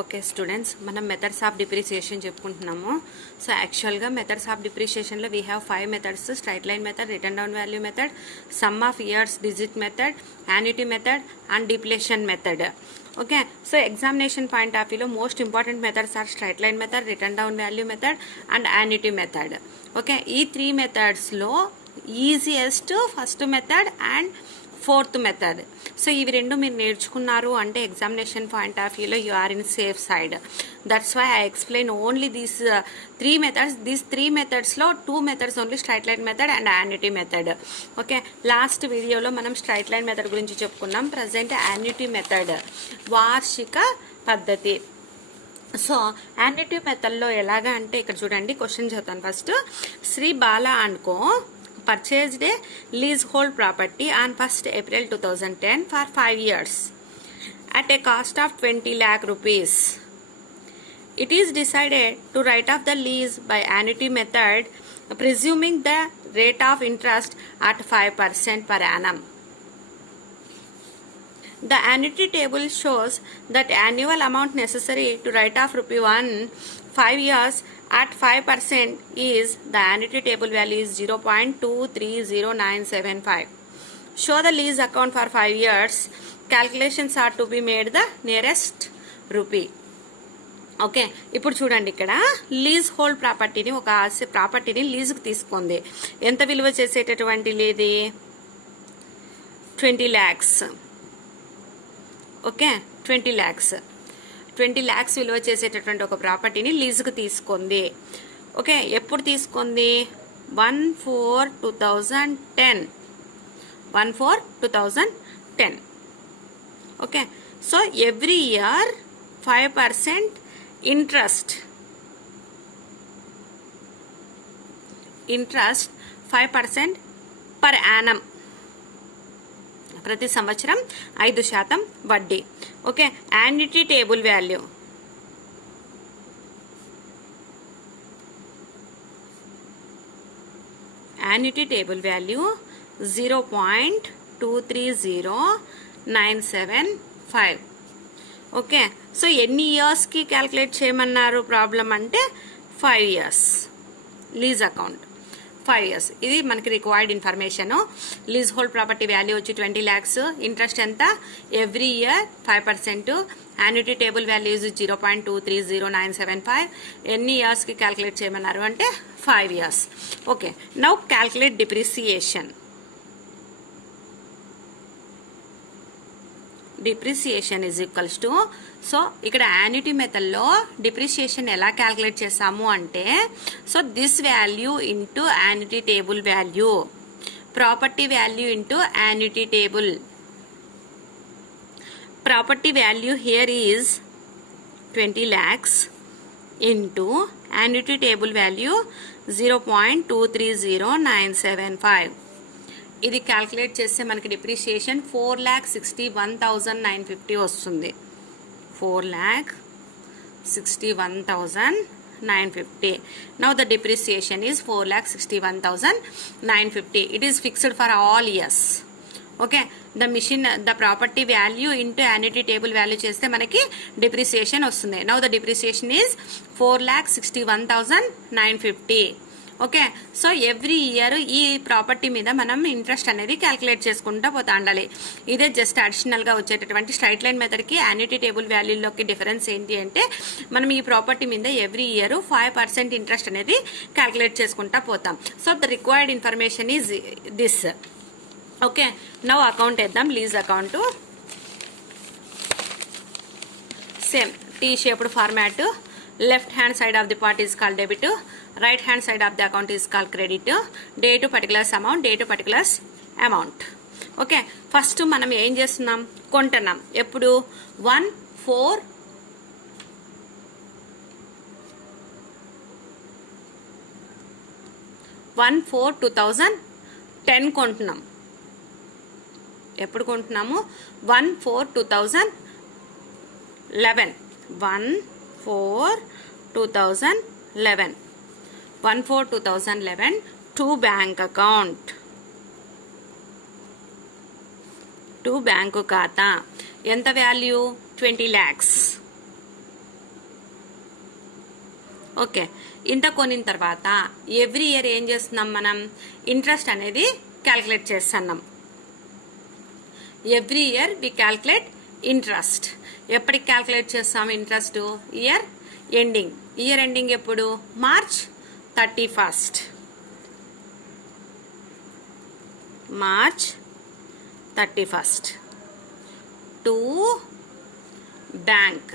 Okay students, మనం methods of depreciation చెప్పుకుంటున్నాము. So యాక్చువల్గా మెథడ్స్ ఆఫ్ డిప్రిసియేషన్లో we have 5 methods: straight line method, written down value method, sum of years digit method, annuity method and depletion method. Okay, so examination point of వ్యూలో most important methods are straight line method, written down value method and annuity method. Okay, ఈ 3 మెథడ్స్లో easiest first method and fourth method. So ఇవి రెండు మీరు నేర్చుకున్నారు అంటే examination point of వ్యూలో you are in safe side. That's why I explain only these 3 methods. These 3 మెథడ్స్లో 2 methods only straight line method and annuity method. Okay, last వీడియోలో మనం straight line method గురించి చెప్పుకున్నాం. ప్రజెంట్ యాన్యుటీ మెథడ్, వార్షిక పద్ధతి. So annuity మెథడ్లో ఎలాగా అంటే ఇక్కడ చూడండి, క్వశ్చన్ చదువుతాను ఫస్ట్. శ్రీ బాల అనుకో purchased a leasehold property on 1st April 2010 for 5 years at a cost of 20 lakh rupees. It is decided to write off the lease by annuity method, presuming the rate of interest at 5% per annum. The annuity table shows that annual amount necessary to write off ₹1 5 years at 5% is the annuity table value is 0.230975. Show the lease account for 5 years. Calculations are to be made the nearest rupee. Okay, ఇప్పుడు చూడండి, ఇక్కడ lease hold ప్రాపర్టీని, ఒక ప్రాపర్టీని లీజుకు తీసుకుంది. ఎంత విలువ చేసేటటువంటి లేది? 20 lakhs. ఓకే, 20 lakhs విలువ చేసేటటువంటి ఒక ప్రాపర్టీని లీజుకు తీసుకుంది. ఓకే, ఎప్పుడు తీసుకుంది? 1/4/2010. 1/4/2010. Okay, so every year 5% interest 5% per annum, ప్రతి సంవత్సరం 5% వడ్డీ. Okay, annuity table value value 0.230975. Okay, so ఎన్ని ఇయర్స్కి క్యాల్కులేట్ చేయమన్నారు ప్రాబ్లం అంటే 5 years లీజ్ అకౌంట్. 5 years ఇది మనకి required information. Lease hold property value వచ్చి 20 lakhs, ఇంట్రెస్ట్ ఎంత? Every year 5%. Annuity table values 0.230975. ఎన్ని ఇయర్స్కి క్యాల్కులేట్ చేయమన్నారు అంటే 5 years. Okay, now calculate depreciation. Depreciation is equals to, so ఇక్కడ యాన్యుటీ మెథడ్లో డిప్రిసియేషన్ ఎలా క్యాల్కులేట్ చేసాము అంటే, so this value into annuity table value, property value into annuity table. Property value here is 20 lakhs into annuity table value 0.230975. ఇది calculate చేస్తే మనకి depreciation 4,61,950 వస్తుంది. 4,61,950. Now the depreciation is 4,61,950. It is fixed for all years. Okay, the property value into annuity table value చేస్తే మనకి depreciation వస్తుంది. Now the depreciation is 4,61,950. Okay, so every year ఈ property మీద మనం ఇంట్రెస్ట్ అనేది క్యాల్కులేట్ చేసుకుంటూ పోతా ఉండాలి. ఇదే జస్ట్ అడిషనల్గా వచ్చేటటువంటి స్ట్రైట్ లైన్ మెథడ్కి యాన్యుటీ టేబుల్ వాల్యూలోకి డిఫరెన్స్ ఏంటి అంటే, మనం ఈ ప్రాపర్టీ మీద ఎవ్రీ ఇయర్ 5% ఇంట్రెస్ట్ అనేది క్యాల్కులేట్ చేసుకుంటా పోతాం. So the required information is this. Okay, now account వేద్దాం. Lease account same T shaped format. Left hand side of the part is called debit, right hand side of the account is called credit. Date particulars amount. Okay, first మనం ఏం చేస్తున్నాం? కొంటున్నాం. ఎప్పుడు? 1/4/2010 కొంటున్నాం. ఎప్పుడు కొంటున్నాము? 1/4/2011. 1/4/2011 to bank account. To bank ఖాతా. ఎంత value? 20 lakhs. Okay, ఇంత కొనిన తర్వాత ఎవ్రీ ఇయర్ ఏం చేస్తున్నాం మనం, ఇంట్రెస్ట్ అనేది క్యాల్కులేట్ చేస్తున్నాం. Every year we calculate interest. ఎప్పటికి క్యాల్కులేట్ చేస్తాం interest? Year ending. Year ending ఎప్పుడు? March 31. March 31 to bank.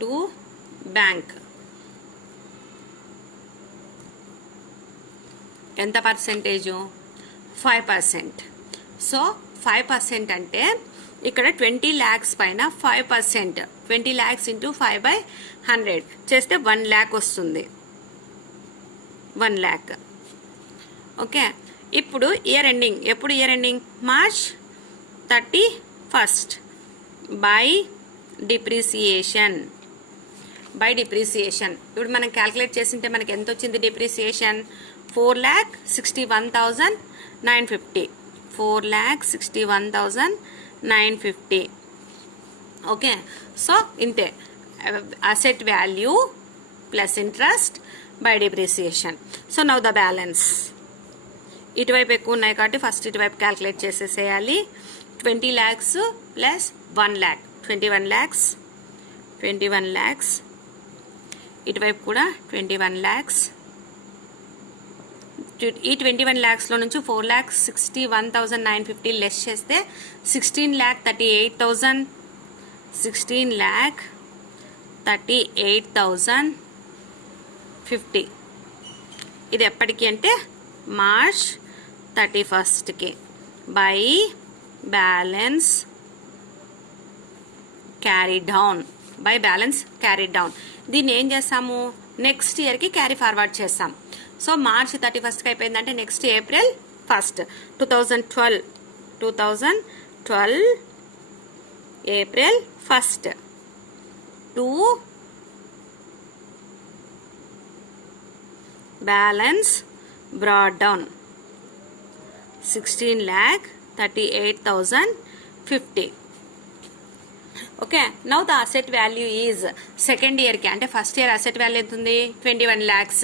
To bank. ఎంత పర్సెంటేజు? 5%. సో 5% అంటే ఇక్కడ 20 lakhs పైన 5%, 20 lakhs ఇంటూ 5/100 చేస్తే 1 lakh వస్తుంది. 1 lakh. ఓకే, ఇప్పుడు ఇయర్ ఎండింగ్ ఎప్పుడు? Year ending March 31 by depreciation. By depreciation. ఇప్పుడు మనం క్యాల్కులేట్ చేసింటే మనకి ఎంత వచ్చింది డిప్రిసియేషన్? 4,61,950. 4,61,950. ఓకే, సో ఇంతే. Asset value plus interest by depreciation. So now the balance. ఇటువైపు ఎక్కువ ఉన్నాయి కాబట్టి ఫస్ట్ ఇటువైపు calculate చేసేసేయాలి. 20 lakhs plus 1 lakh, 21 lakhs. 21 lakhs. ఇటువైపు కూడా 21 lakhs. ఈ 21 lakhsలో నుంచి 4,61,950 లెస్ చేస్తే 16,38,000. 16,38,050. ఇది ఎప్పటికి అంటే మార్చ్ 31కి by balance carry down. By balance carry down. దీన్ని ఏం చేస్తాము? నెక్స్ట్ ఇయర్కి క్యారీ ఫార్వర్డ్ చేస్తాం. సో మార్చ్ 31కి అయిపోయిందంటే next April 1st 2012 April 1st to balance brought down 16,38,050. Okay, now the asset value is second ఇయర్కి అంటే ఫస్ట్ ఇయర్ అసెట్ వాల్యూ ఎంత ఉంది? 21 lakhs.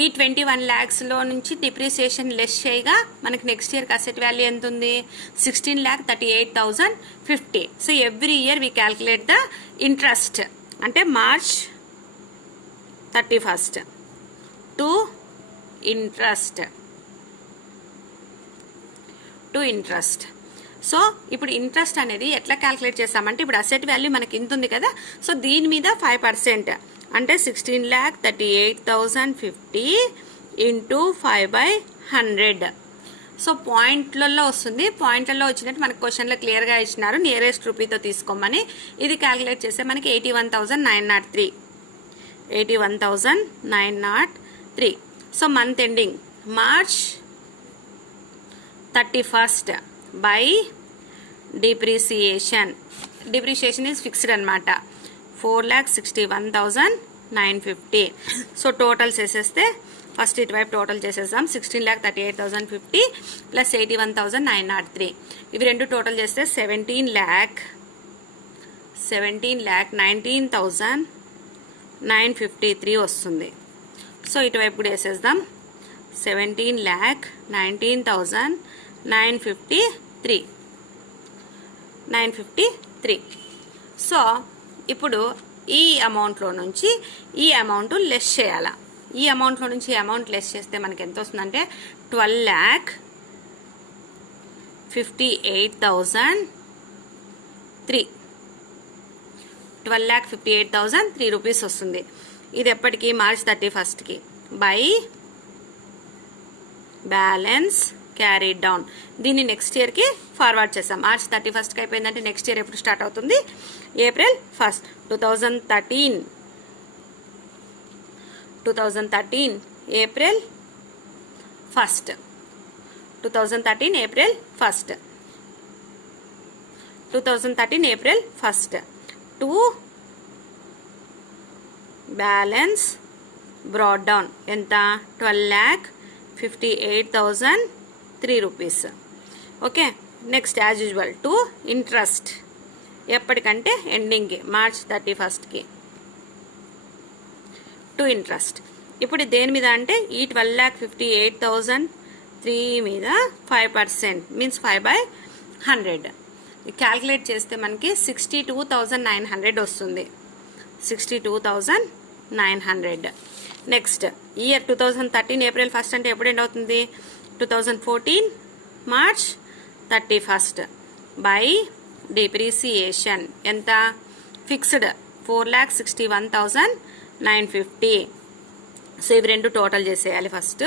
ఈ 21 lakhsలో నుంచి డిప్రిసియేషన్ లెస్ చేయగా మనకి నెక్స్ట్ ఇయర్కి అసెట్ వాల్యూ ఎంత ఉంది? 16,38,050. So every year we calculate the interest అంటే మార్చ్ 31 టు ఇంట్రెస్ట్. సో ఇప్పుడు ఇంట్రెస్ట్ అనేది ఎట్లా క్యాల్కులేట్ చేస్తామంటే ఇప్పుడు అసెట్ వాల్యూ మనకి ఇంత ఉంది కదా, సో దీని మీద 5% అంటే 16,38,050 ఇంటూ 5/100. సో పాయింట్లలో వస్తుంది. పాయింట్లలో వచ్చినట్టు మనకు క్వశ్చన్లో క్లియర్గా ఇచ్చినారు. నియరెస్ట్ రూపీతో తీసుకోమని. ఇది క్యాల్కులేట్ చేస్తే మనకి 81,903. 81,903. So month ending March 31 by depreciation. Depreciation is fixed అనమాట. 4,61,950. సో టోటల్స్ వేసేస్తే ఫస్ట్ ఇటువైపు టోటల్ చేసేద్దాం. 16,38,050 ప్లస్ 81,903. ఇవి రెండు టోటల్ చేస్తే 17,19,953 వస్తుంది. సో ఇటువైపు కూడా వేసేద్దాం. 17,19,953. సో ఇప్పుడు ఈ అమౌంట్లో నుంచి ఈ అమౌంట్ లెస్ చేయాలా. ఈ అమౌంట్లో నుంచి ఈ అమౌంట్ లెస్ చేస్తే మనకి ఎంత వస్తుందంటే 12,58,003. 12,58,003 రూపీస్ వస్తుంది. ఇది ఎప్పటికి? మార్చ్ 31కి బై బ్యాలెన్స్ క్యారీ డౌన్. దీన్ని నెక్స్ట్ ఇయర్కి ఫార్వర్డ్ చేస్తాం. మార్చ్ 31కి అయిపోయిందంటే నెక్స్ట్ ఇయర్ ఎప్పుడు స్టార్ట్ అవుతుంది? April 1st 2013 April 1st 2013 April 1st 2013 April 1st to balance brought down ఎంత? 12,58,000 58,003 rupees. Okay, next as usual to interest, ఎప్పటికంటే ఎండింగ్కి మార్చ్ 31కి టు ఇంట్రెస్ట్. ఇప్పుడు దేని మీద అంటే ఈ 12,58,003 మీద 5% మీన్స్ 5/100 క్యాల్కులేట్ చేస్తే మనకి 62,900 వస్తుంది. 62,900. నెక్స్ట్ ఇయర్ 2013 ఏప్రిల్ 1 అంటే ఎప్పుడు ఎండ్ అవుతుంది? 2014 మార్చ్ 31 బై డిప్రిసియేషన్ ఎంత? ఫిక్స్డ్ 4,61,950. సో ఇవి రెండు టోటల్ చేసేయాలి ఫస్ట్.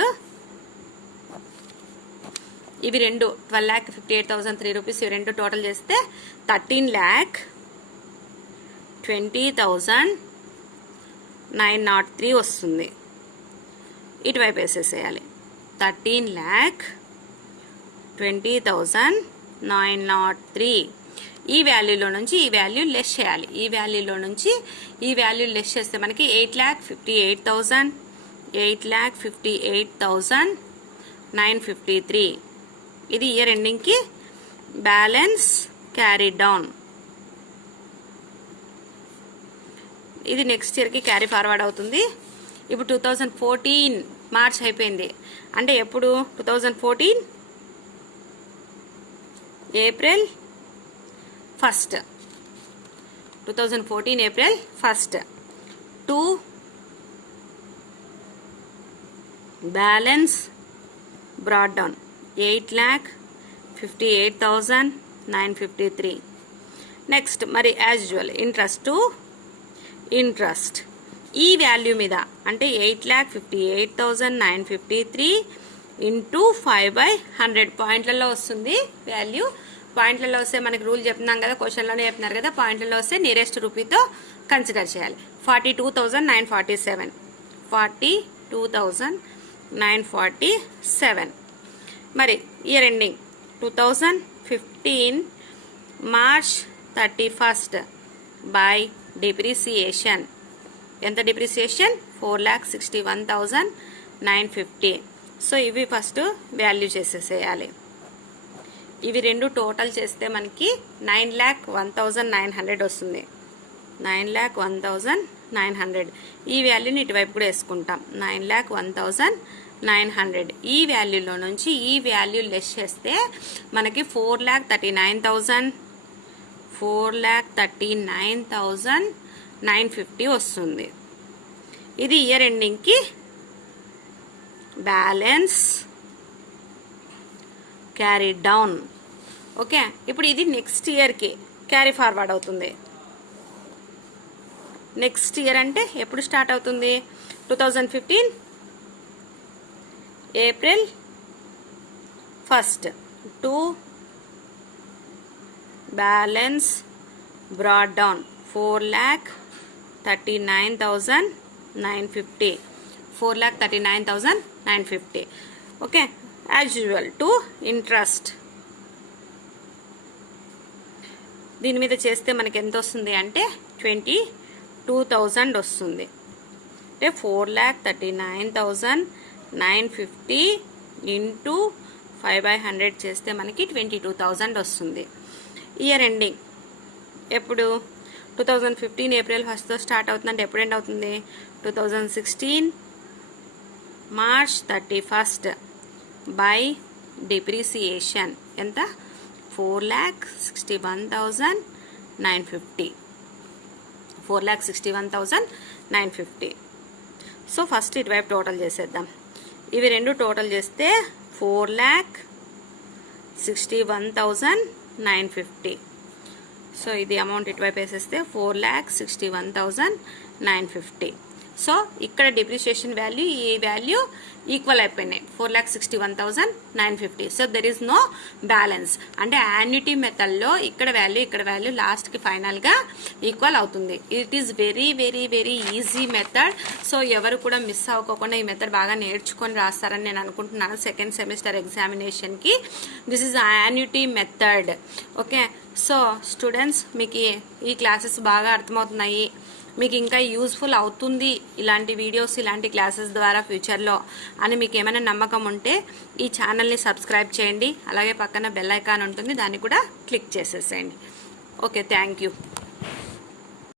ఇవి రెండు 12,58,003 రూపీస్ ఇవి రెండు టోటల్ చేస్తే 13,20,903 వస్తుంది. ఇటువైపు వేసేసేయాలి. 13,20,903. ఈ వాల్యూలో నుంచి ఈ వాల్యూ లెస్ చేయాలి. ఈ వాల్యూలో నుంచి ఈ వాల్యూ లెస్ చేస్తే మనకి 8,58,953. ఇది ఇయర్ ఎండింగ్కి బ్యాలెన్స్ క్యారీ డౌన్. ఇది నెక్స్ట్ ఇయర్కి క్యారీ ఫార్వర్డ్ అవుతుంది. ఇప్పుడు 2014 మార్చ్ అయిపోయింది అంటే ఎప్పుడు? 2014 April 1. 2014 April 1 to balance brought down 8,58,953. Next మరి as usual interest to interest ఈ వాల్యూ మీద అంటే 8,58,953 ఇంటూ 5/100 పాయింట్లలో వస్తుంది వాల్యూ. పాయింట్లలో వస్తే మనకి రూల్ చెప్తున్నాం కదా, క్వశ్చన్లోనే చెప్తున్నారు కదా, పాయింట్లలో వస్తే నియరెస్ట్ రూపీతో కన్సిడర్ చేయాలి. 42,947. 42,947. మరి year ending 2015 March 31 by depreciation ఎంత? డిప్రిసియేషన్ 4,61,950. సో ఇవి ఫస్ట్ వాల్యూ చేసేసేయాలి. ఇవి రెండు టోటల్ చేస్తే మనకి 9,01,900 వస్తుంది. 9,01,900. ఈ వాల్యూని ఇటువైపు కూడా వేసుకుంటాం. 9,01,900. ఈ వాల్యూలో నుంచి ఈ వాల్యూ లెస్ చేస్తే మనకి 4,39,950 వస్తుంది. ఇది ఇయర్ ఎండింగ్కి బ్యాలెన్స్ క్యారీ డౌన్. ఓకే, ఇప్పుడు ఇది నెక్స్ట్ ఇయర్కి క్యారీ ఫార్వర్డ్ అవుతుంది. నెక్స్ట్ ఇయర్ అంటే ఎప్పుడు స్టార్ట్ అవుతుంది? 2015 April 1 to balance brought down 4,39,950. 4,39,950. Okay, as usual to interest దీని మీద చేస్తే మనకి ఎంత వస్తుంది అంటే 22,000 వస్తుంది. అంటే 4,39,950 ఇంటూ 5/100 చేస్తే మనకి 22,000 వస్తుంది. ఇయర్ ఎండింగ్ ఎప్పుడు? 2015 ఏప్రిల్ 1తో స్టార్ట్ అవుతుందంటే ఎప్పుడు ఎండ్ అవుతుంది? 2016 మార్చ్ 31 బై డిప్రిసియేషన్ ఎంత? 4,61,950. 4,61,950. సో ఫస్ట్ ఇటువైపు టోటల్ చేసేద్దాం. ఇవి రెండు టోటల్ చేస్తే 4,61,950. సో ఇది అమౌంట్ ఇటువైపు వేసేస్తే 4,61,950. సో ఇక్కడ డిప్రిసియేషన్ వాల్యూ ఈ వాల్యూ ఈక్వల్ అయిపోయినాయి 4,61,950. So there is no balance. అంటే యాన్యుటీ మెథడ్లో ఇక్కడ వాల్యూ లాస్ట్కి ఫైనల్గా ఈక్వల్ అవుతుంది. It is very very very easy method. So ఎవరు కూడా మిస్ అవ్వకుండా ఈ మెథడ్ బాగా నేర్చుకొని రాస్తారని నేను అనుకుంటున్నాను సెకండ్ సెమిస్టర్ ఎగ్జామినేషన్కి. This is annuity method. Okay, so students మీకు ఈ క్లాసెస్ బాగా అర్థమవుతున్నాయి మీకు ఇంకా యూస్ఫుల్ అవుతుంది ఇలాంటి వీడియోస్ ఇలాంటి క్లాసెస్ ద్వారా ఫ్యూచర్లో అని మీకు ఏమైనా నమ్మకం ఉంటే ఈ ఛానల్ని సబ్స్క్రైబ్ చేయండి. అలాగే పక్కన బెల్ ఐకాన్ ఉంటుంది, దాన్ని కూడా క్లిక్ చేసేసేయండి. Okay, thank you.